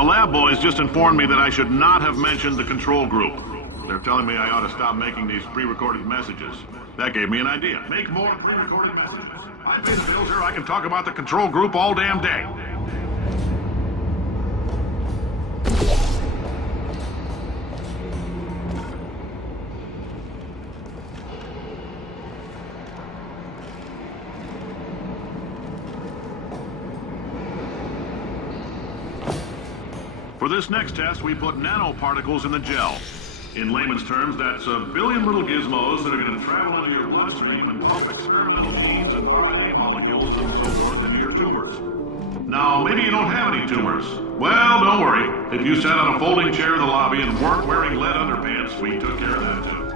The lab boys just informed me that I should not have mentioned the control group. They're telling me I ought to stop making these pre-recorded messages. That gave me an idea. Make more pre-recorded messages. I made a filter. I can talk about the control group all damn day. For this next test, we put nanoparticles in the gel. In layman's terms, that's a billion little gizmos that are going to travel into your bloodstream and pump experimental genes and RNA molecules and so forth into your tumors. Now, maybe you don't have any tumors. Well, don't worry. If you sat on a folding chair in the lobby and weren't wearing lead underpants, we took care of that too.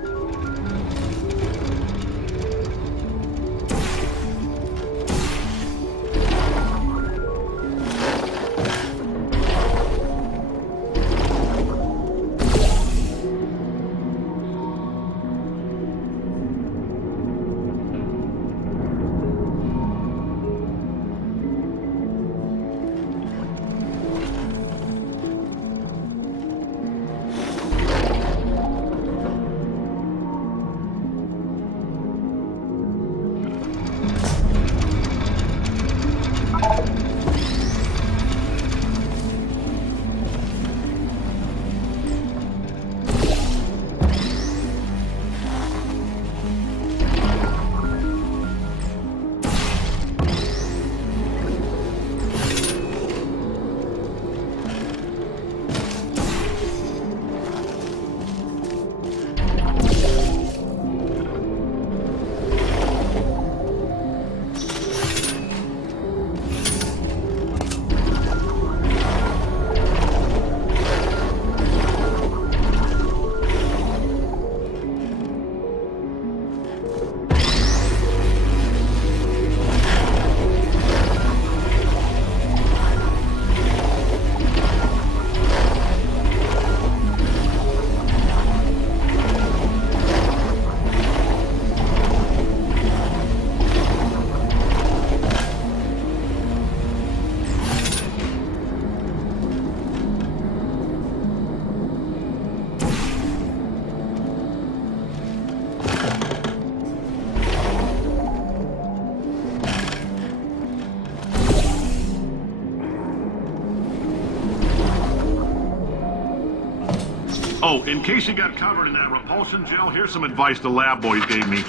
Oh, in case you got covered in that repulsion gel, here's some advice the lab boys gave me.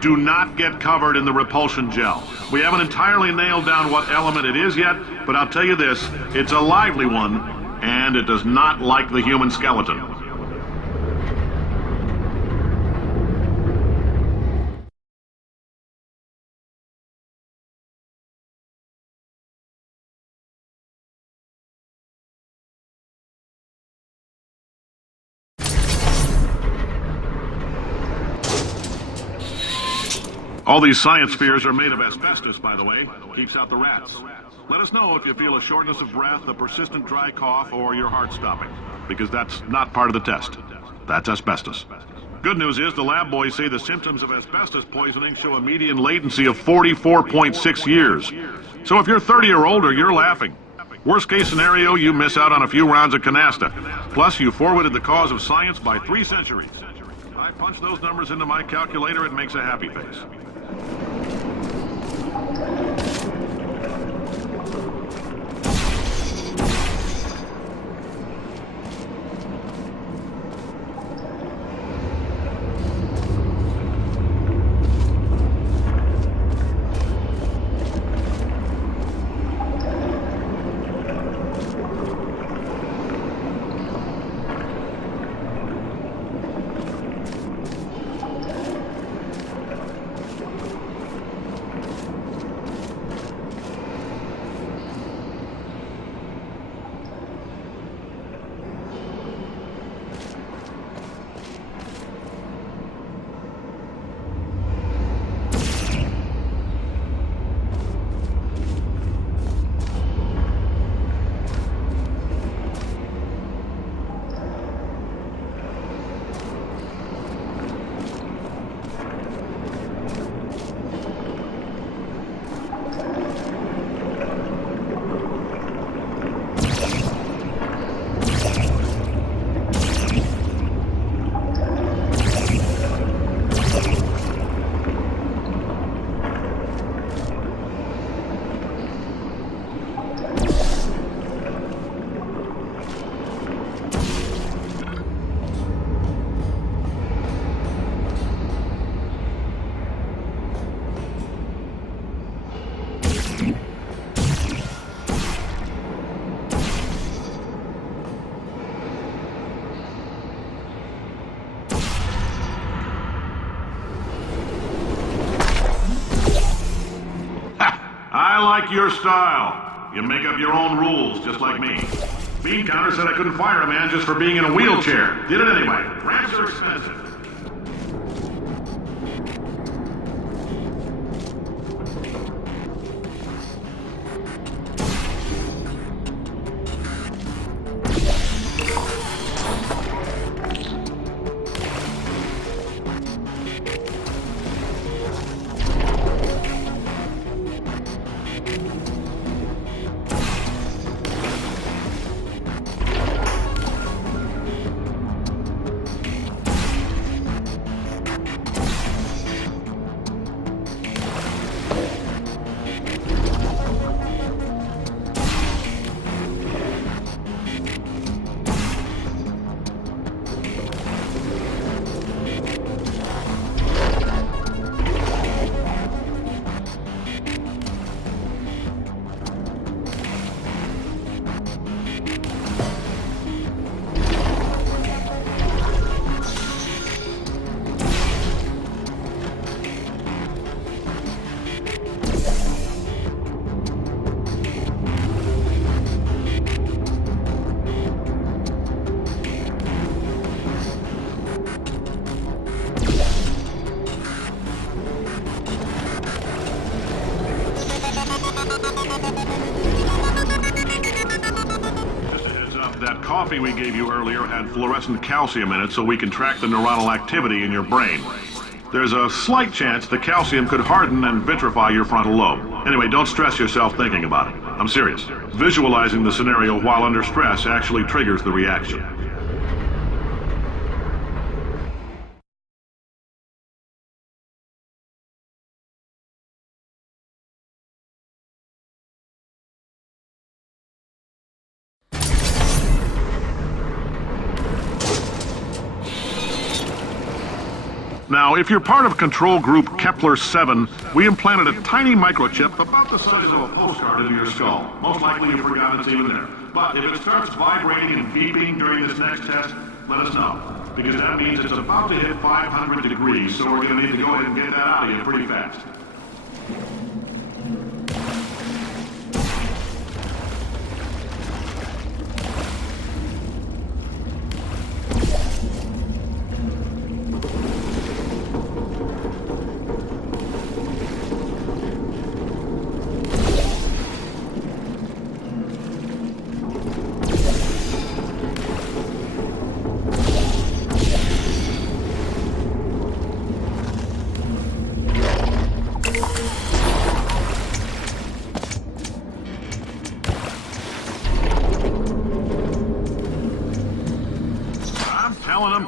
Do not get covered in the repulsion gel. We haven't entirely nailed down what element it is yet, but I'll tell you this, it's a lively one, and it does not like the human skeleton. All these science spheres are made of asbestos, by the way. Keeps out the rats. Let us know if you feel a shortness of breath, a persistent dry cough, or your heart stopping, because that's not part of the test. That's asbestos. Good news is the lab boys say the symptoms of asbestos poisoning show a median latency of 44.6 years. So if you're 30 or older, you're laughing. Worst case scenario, you miss out on a few rounds of canasta. Plus, you forwarded the cause of science by 3 centuries. I punch those numbers into my calculator, it makes a happy face. like your style. You make up your own rules, just like me. Bean Counter said I couldn't fire a man just for being in a wheelchair. Did it anyway. Ramps are expensive. That coffee we gave you earlier had fluorescent calcium in it so we can track the neuronal activity in your brain. There's a slight chance the calcium could harden and vitrify your frontal lobe. Anyway, don't stress yourself thinking about it. I'm serious. Visualizing the scenario while under stress actually triggers the reaction. Now, if you're part of Control Group Kepler-7, we implanted a tiny microchip about the size of a postcard into your skull. Most likely you forgot it's even there. But if it starts vibrating and beeping during this next test, let us know. Because that means it's about to hit 500 degrees, so we're going to need to go ahead and get that out of you pretty fast.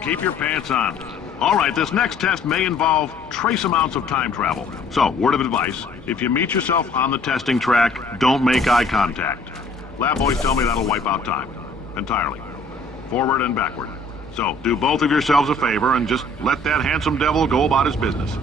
Keep your pants on. All right, this next test may involve trace amounts of time travel. So, word of advice, if you meet yourself on the testing track, don't make eye contact. Lab boys tell me that'll wipe out time. Entirely. Forward and backward. So, do both of yourselves a favor and just let that handsome devil go about his business.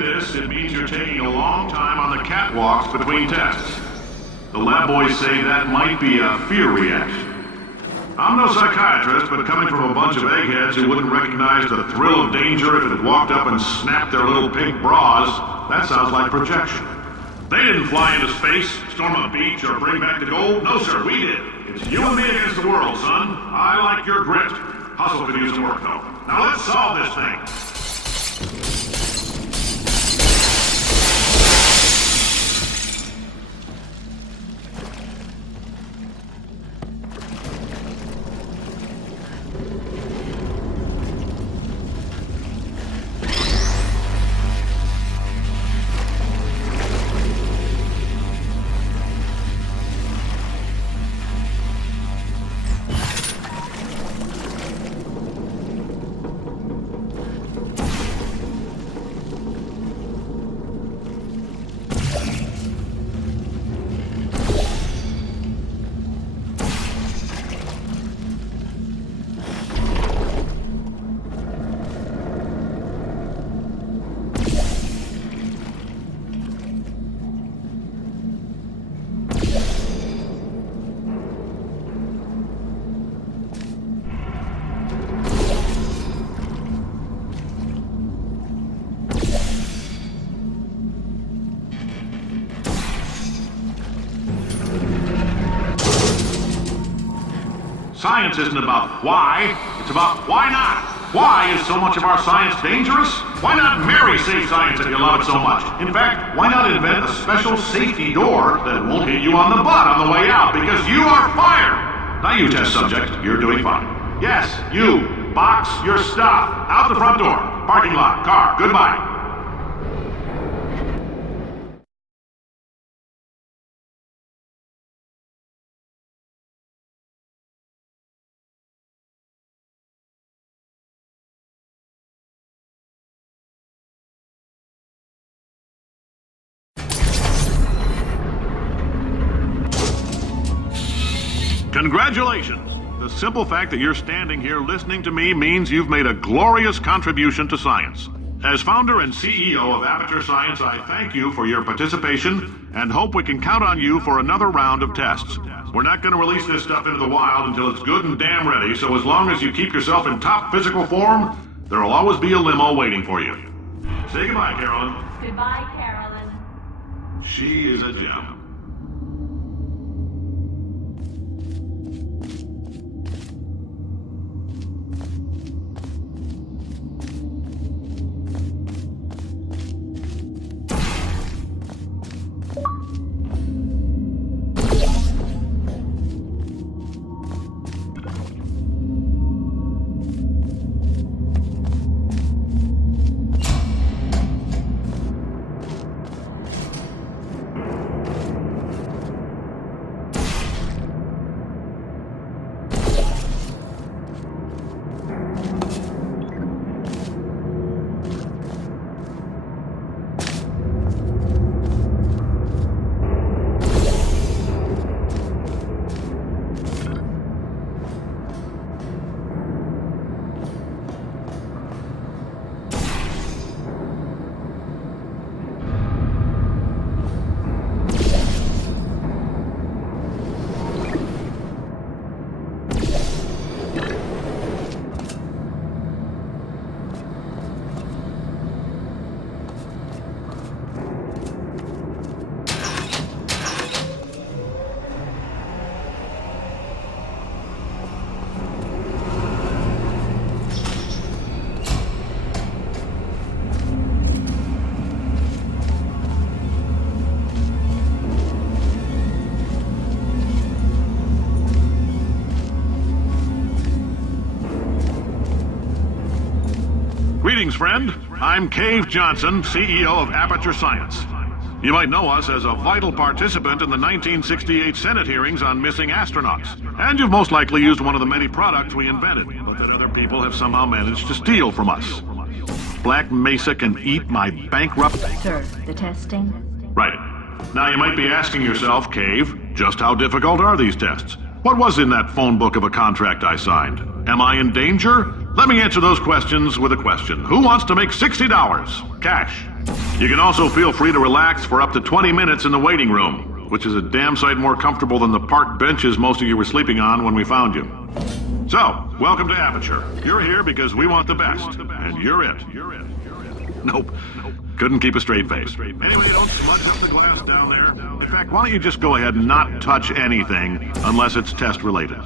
this, it means you're taking a long time on the catwalks between tests. The lab boys say that might be a fear reaction. I'm no psychiatrist, but coming from a bunch of eggheads who wouldn't recognize the thrill of danger if it had walked up and snapped their little pink bras, that sounds like projection. They didn't fly into space, storm a beach, or bring back the gold. No, sir, we did. It's you and me against the world, son. I like your grit. Hustle could use some work, though. Now let's solve this thing. Science isn't about why, it's about why not. Why is so much of our science dangerous? Why not marry safe science if you love it so much? In fact, why not invent a special safety door that won't hit you on the butt on the way out, because you are fired! Now you, test subject, you're doing fine. Yes, you, box your stuff. Out the front door. Parking lot, car, goodbye. Congratulations! The simple fact that you're standing here listening to me means you've made a glorious contribution to science. As founder and CEO of Aperture Science, I thank you for your participation and hope we can count on you for another round of tests. We're not going to release this stuff into the wild until it's good and damn ready, so as long as you keep yourself in top physical form, there'll always be a limo waiting for you. Say goodbye, Carolyn. Goodbye, Carolyn. She is a gem. Greetings, friend. I'm Cave Johnson, CEO of Aperture Science. You might know us as a vital participant in the 1968 Senate hearings on missing astronauts. And you've most likely used one of the many products we invented, but that other people have somehow managed to steal from us. Black Mesa can eat my bankrupt... Sir, the testing? Right. Now you might be asking yourself, Cave, just how difficult are these tests? What was in that phone book of a contract I signed? Am I in danger? Let me answer those questions with a question. Who wants to make $60? Cash. You can also feel free to relax for up to 20 minutes in the waiting room, which is a damn sight more comfortable than the park benches most of you were sleeping on when we found you. So, welcome to Aperture. You're here because we want the best, and you're it. Nope. Couldn't keep a straight face. Anyway, don't smudge up the glass down there. In fact, why don't you just go ahead and not touch anything unless it's test related?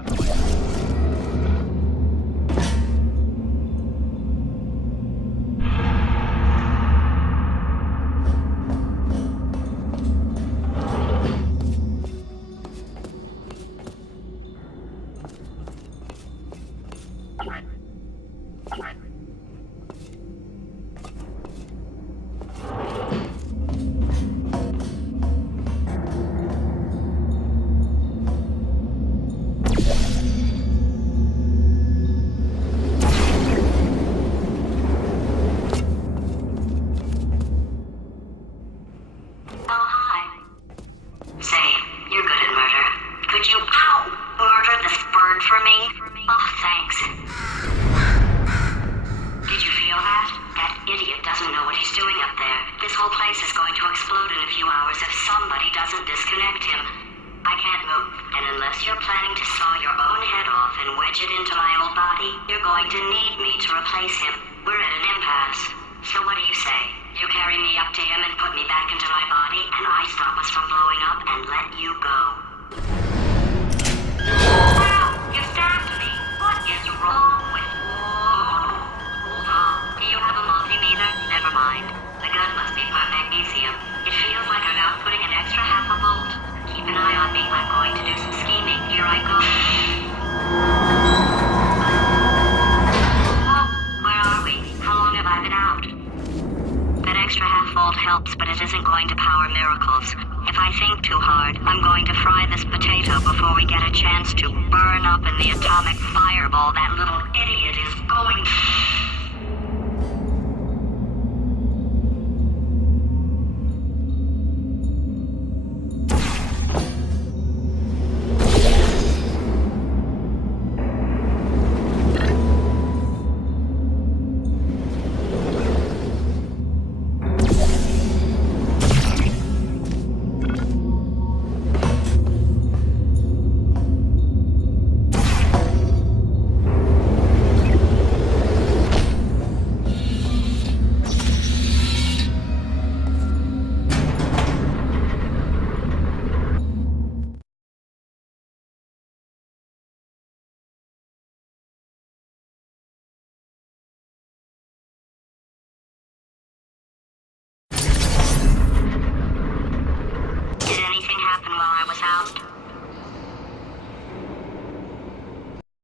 Helps, but it isn't going to power miracles. If I think too hard, I'm going to fry this potato before we get a chance to burn up in the atomic fireball that little idiot is going... Did anything happen while I was out?